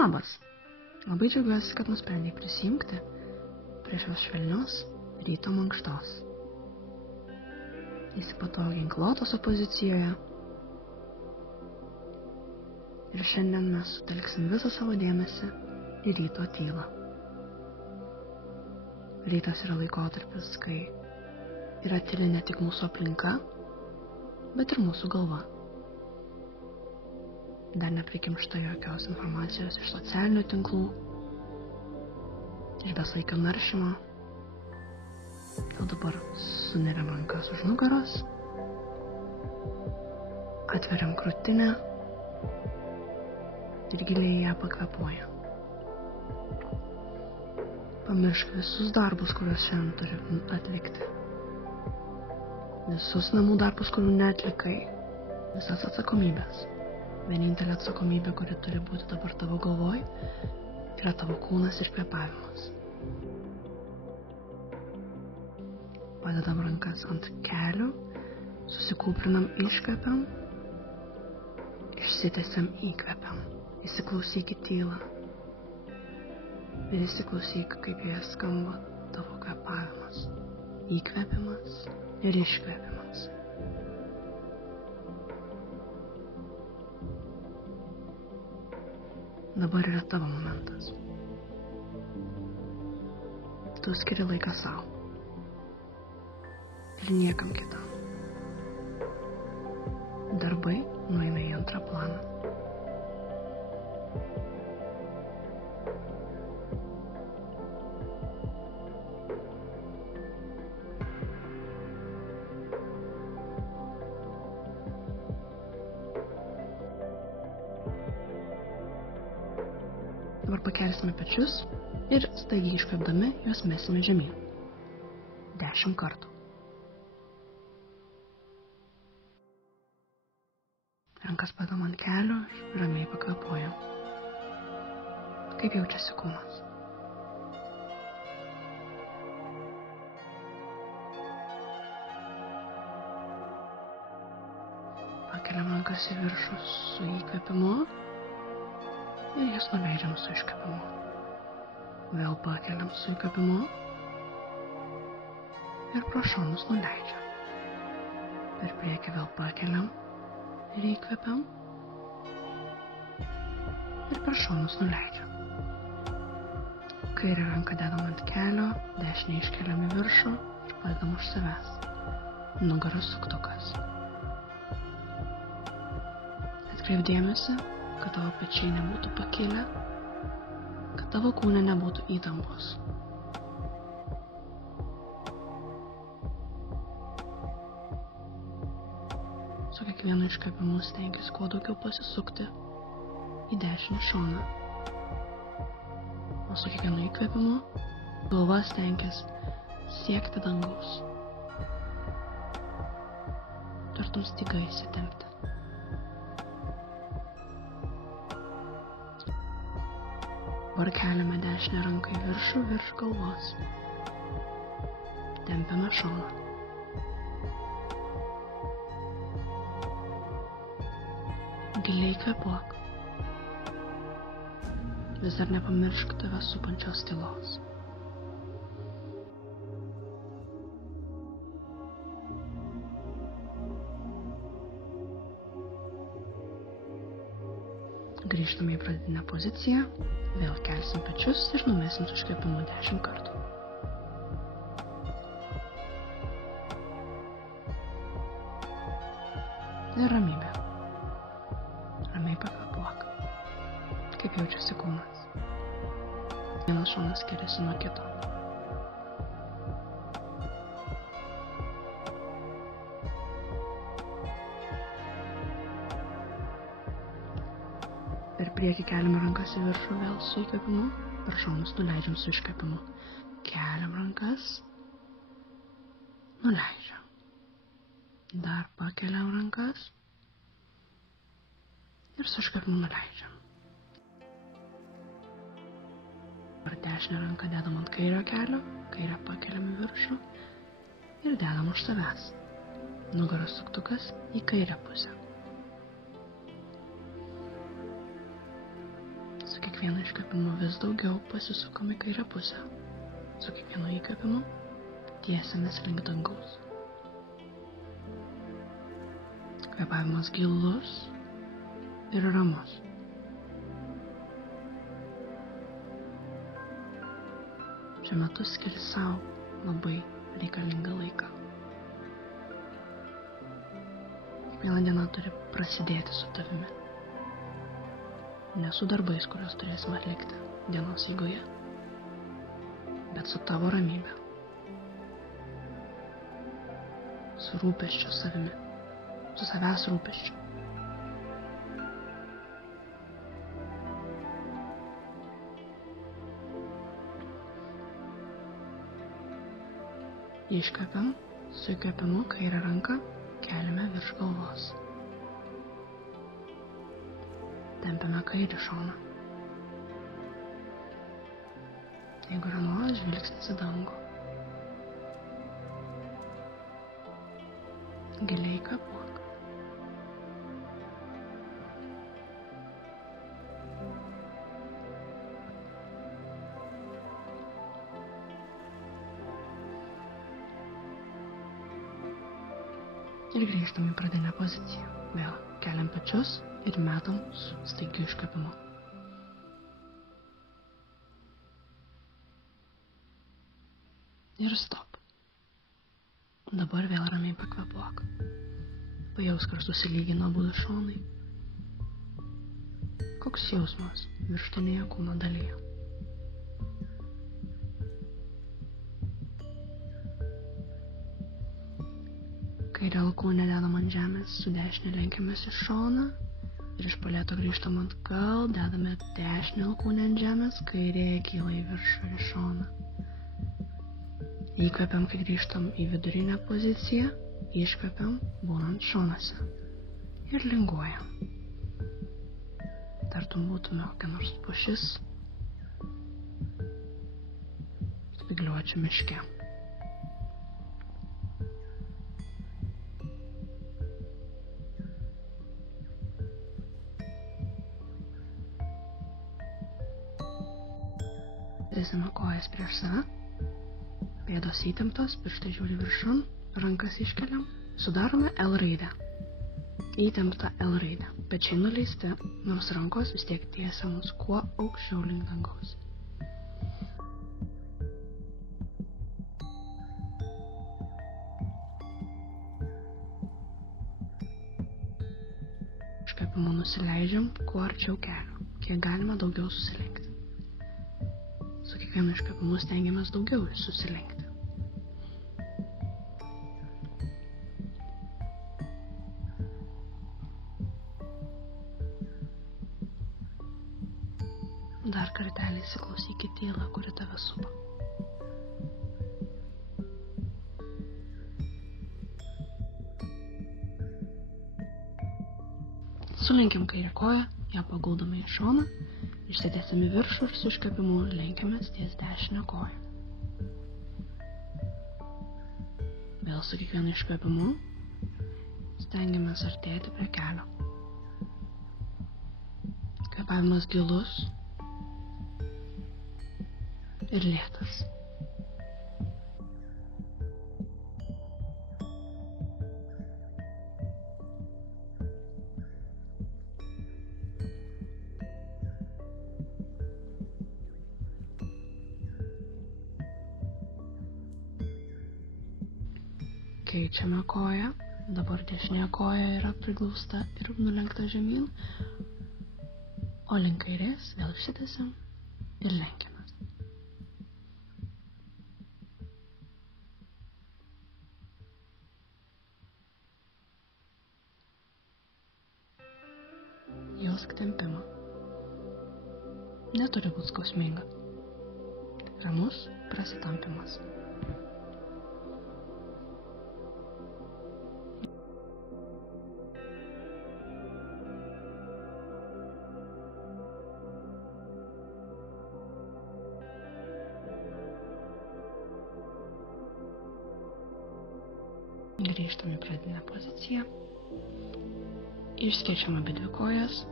Labas. Labai džiaugiuosi, kad nusprendei prisijungti prie šios švelnios ryto mankštos. Įsipatogink lotoso pozicijoje ir šiandien mes sutelksim visą savo dėmesį į ryto tylą. Rytas yra laikotarpis, kai yra tyli ne tik mūsų aplinka, bet ir mūsų galva. Dar neprikimšta jokios informacijos iš socialinių tinklų, iš besaikio naršymo. O dabar suneriam rankas už nugaros, atveriam krūtinę ir giliai ją pakvėpuojam. Pamiršk visus darbus, kuriuos šiandien turi atlikti. Visus namų darbus, kurių neatlikai. Visas atsakomybės. Vienintelė atsakomybė, kuri turi būti dabar tavo galvoj, yra tavo kūnas ir kvėpavimas. Padedam rankas ant kelių, susikūprinam, iškvepiam, išsitiesiam, įkvepiam. Įsiklausyk į tylą ir įsiklausyk, kaip joje skamba tavo kvėpavimas. Įkvepimas ir iškvepimas. Dabar yra tavo momentas. Tu skiri laiką sau ir niekam kitam. Darbai nueina į antrą planą. Dabar pakelsime pečius ir staigiai iškvėpdami juos mesime žemyn. 10 kartų. Rankas padam ant kelių ir ramiai pakvėpuojam. Kaip jaučiasi kūnas? Pakeliam rankas į viršų su įkvėpimu. Ir jas nuleidžiam su iškvėpimu. Vėl pakeliam su įkvėpimu. Ir pro šonus nuleidžiam. Per priekį vėl pakeliam ir įkvėpiam. Ir per šonus nuleidžiam. Kairę ranką dedam ant kelio, dešinę iškeliam į viršų ir padedam už savęs. Nugaros suktukas. Atkreip dėmesį, kad tavo pečiai nebūtų pakilę, kad tavo kūne nebūtų įtampos. Su kiekvienu iškvėpimu stenkis kuo daugiau pasisukti į dešinį šoną. O su kiekvienu įkvėpimu galva stenkis siekti dangaus. Tartum styga įsitempti. Dabar keliame dešinę ranką į viršų, virš galvos. Tempiame šoną. Giliai kvėpuok. Vis dar nepamiršk tave supančios tylos. Grįžtame į pradinę poziciją, vėl kelsim pečius ir numesim su iškvėpimu 10 kartų. Ir ramybė. Ramiai pakvėpuok. Kaip jaučiasi kūnas? Vienas šonas skiriasi nuo kito. Per priekį keliame rankas į viršų vėl su įkvėpimu, per šonus nuleidžiam su iškvėpimu. Keliam rankas, nuleidžiam. Dar pakeliam rankas ir su iškvėpimu nuleidžiam. Dabar dešinę ranką dedam ant kairio kelio, kairę pakeliam į viršų ir dedam už savęs. Nugaros suktukas į kairę pusę. kiekvienu iškvėpimu vis daugiau pasisukam į kairę pusę. Su kiekvienu įkvėpimu tiesiamės link dangaus. Kvėpavimas gilus ir ramus. Šiuo metu skiri savo labai reikalingą laiką. Kiekviena diena turi prasidėti su tavimi. Ne su darbais, kuriuos turėsime atlikti dienos eigoje, bet su tavo ramybe. Su rūpesčiu savimi. Su savęs rūpesčiu. Iškvepiam, su įkvėpimu kairę ranką keliame virš galvos. Tempiame kairį šoną. Jeigu ramus, žvilgsnis į dangų. Giliai kvėpuok. Ir grįžtam į pradinę poziciją. Vėl keliam pečius ir metam su staigiu iškvėpimu. Ir stop. Dabar vėl ramiai pakvėpuok. Pajausk, ar susilygino abu šonai. Koks jausmas viršutinėje kūno dalyje? Kairę alkūnę dedam ant žemės, su dešinė lenkiamės į šoną ir iš palėto grįžtam atgal, dedame dešinę alkūnę ant žemės, kairė kyla į viršų ir į šoną. Įkvepiam, kai grįžtam į vidurinę poziciją, iškvepiam, būnant šonuose ir linguojam. Tartum būtume kokia nors pušis spygliuočių miške. Tiesiame kojas prieš save, pėdos įtemptos, pirštai žiūri viršun, rankas iškeliam, sudarome L raidę. Įtempta L raidę, pečiai nuleisti, nors rankos vis tiek tiesiamos kuo aukščiau link dangaus. Iškvėpimu nusileidžiam kuo arčiau kelio, kiek galima daugiau susilenkti. Su kiekvienu iškvėpimu stengiamės daugiau susilenkti. Dar kartelį įsiklausyk į tylą, kuri tave supa. Sulenkiam kairę koją, ją paguldome į šoną, išsitiesiam į viršų ir su iškvėpimu lenkiamės ties dešinę koją. Vėl su kiekvienu iškvėpimu stengiamės artėti prie kelio. Kvėpavimas gilus ir lėtas. Keičiame koją, dabar dešinė koja yra priglausta ir nulenkta žemyn, o link kairės vėl išsitiesiam ir lenkiamės. Jausk tempimą. Neturi būti skausminga. Ramus prasitampimas. Grįžtam į pradinę poziciją. Išskėčiam abi dvi kojas.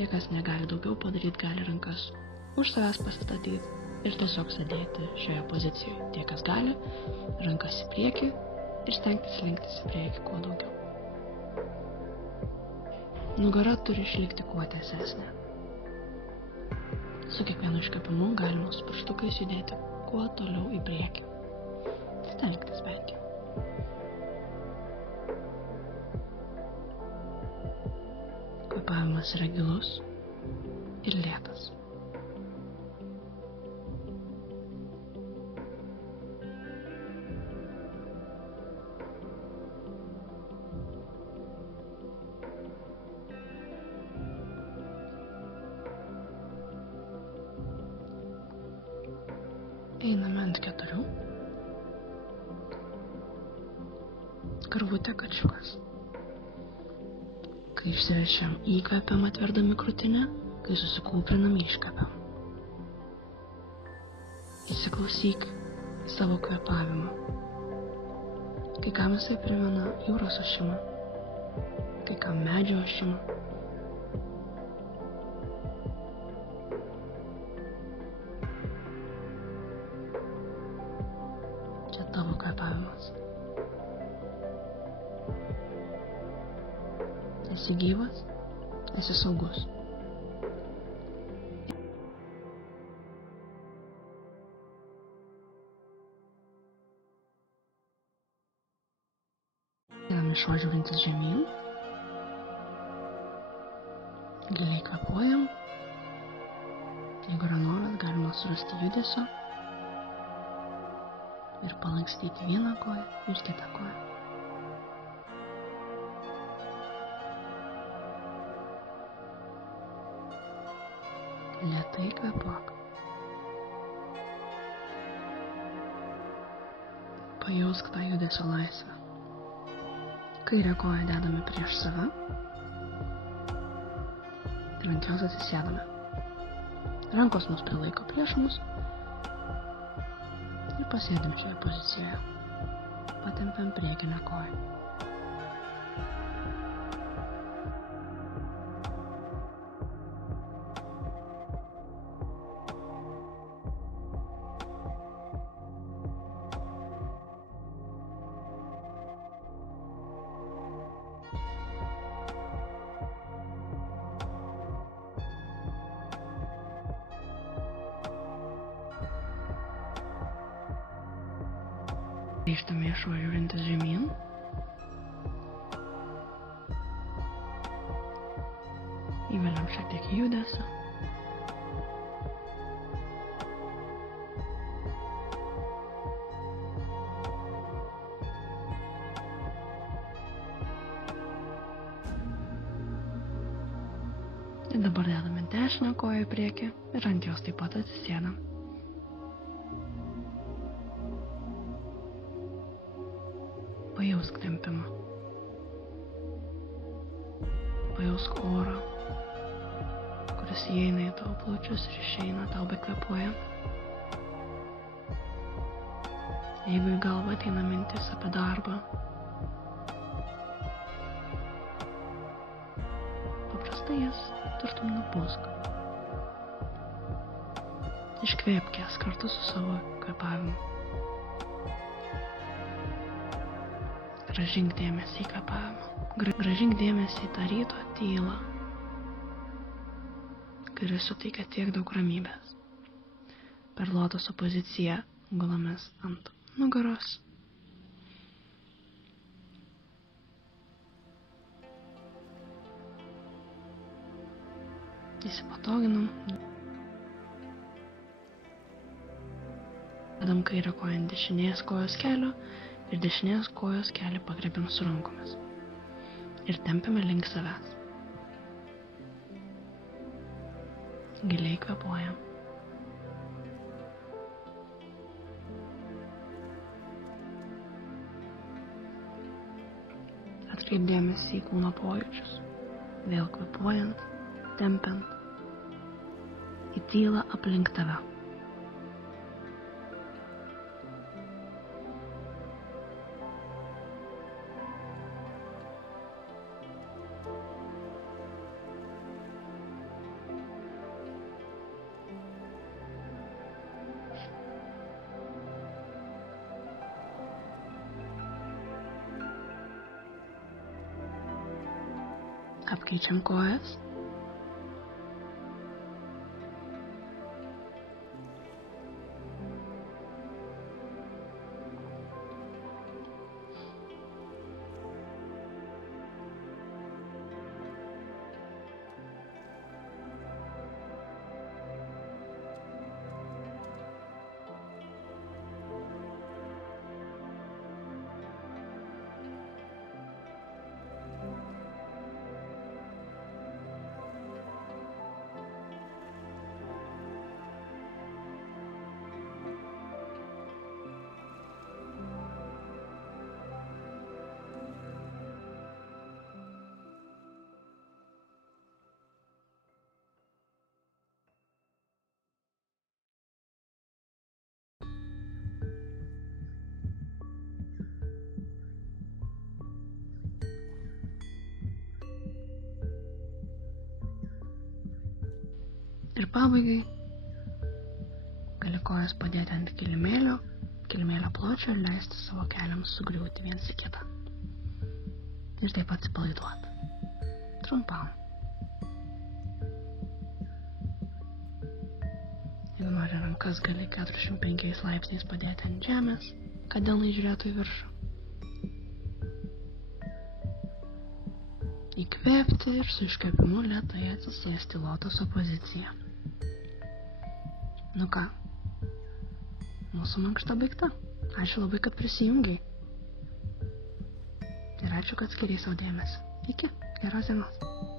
Tie, kas negali daugiau padaryti, gali rankas už savęs pasistatyti ir tiesiog sėdėti šioje pozicijoje. Tie, kas gali, rankas į priekį ir stengtis linktis į priekį kuo daugiau. Nugara turi išlikti kuo tiesesnė. Su kiekvienu iškvėpimu galima su pirštukais judėti kuo toliau į priekį. Stengtis bent jau. Kvėpavimas yra gilus ir lėtas. Einame ant 4. Karvutė kačiukas. Kai išsiverčiam, įkvepiam atverdami krūtinę, kai susikūprinam, iškvepiam. Įsiklausyk į savo kvėpavimą. Kai kam jisai primena jūros ošimą, kai kam medžio ošimą. Čia tavo kvėpavimas. Esi gyvas, esi saugus. Einame šuo žiūrintis žemyn. Giliai kvėpuojam. Jeigu yra noras, galima surasti judesio ir palankstyti vieną koją ir kitą koją. Lėtai kvėpuok. Pajausk tą judesio laisvę. Kairę koją dedame prieš save ir ant jos atsisėdame. Rankos mus prilaiko prieš mus ir pasėdim šioje pozicijoje. Patempiam priekinę koją. Grįžtame į šuo žiūrintis žemyn. Įveliam šiek tiek judesio. Ir dabar dedame dešinę koją į priekį ir ant jos taip pat atsisėdam. Pajausk tempimą. Pajausk orą, kuris įeina į tavo plaučius ir išeina tau bekvėpuojant. Jeigu į galvą ateina mintis apie darbą, paprastai jas tartum nupūsk. Iškvėpk jas kartu su savo kvėpavimu. Grąžink dėmesį į kvėpavimą. Grąžink dėmesį į tą ryto tylą, kuri suteikia tiek daug ramybės. Per lotoso poziciją gulamės ant nugaros. Įsipatoginam. Dedam kairę koją ant dešinės kojos kelio ir dešinės kojos kelį pagrebiam su rankomis. Ir tempiame link savęs. Giliai kvėpuojam. Atkreip dėmesį į kūno pojūčius. Vėl kvėpuojant, tempiant, į tylą aplink tave. Apkeičiam kojas. Ir pabaigai gali kojas padėti ant kilimėlio pločio ir leisti savo keliams sugriūti viens į kitą. Ir taip atsipalaiduoti. Trumpam. Jeigu nori rankas, gali 45 laipsniais padėti ant žemės, kad delnai žiūrėtų į viršų. Įkvėpti ir su iškvėpimu lėtai atsisėsti į lotoso poziciją. Nu ką, mūsų mankšta baigta. Ačiū labai, kad prisijungiai. Ir ačiū, kad skiriai savo dėmesį. Iki, geros dienos.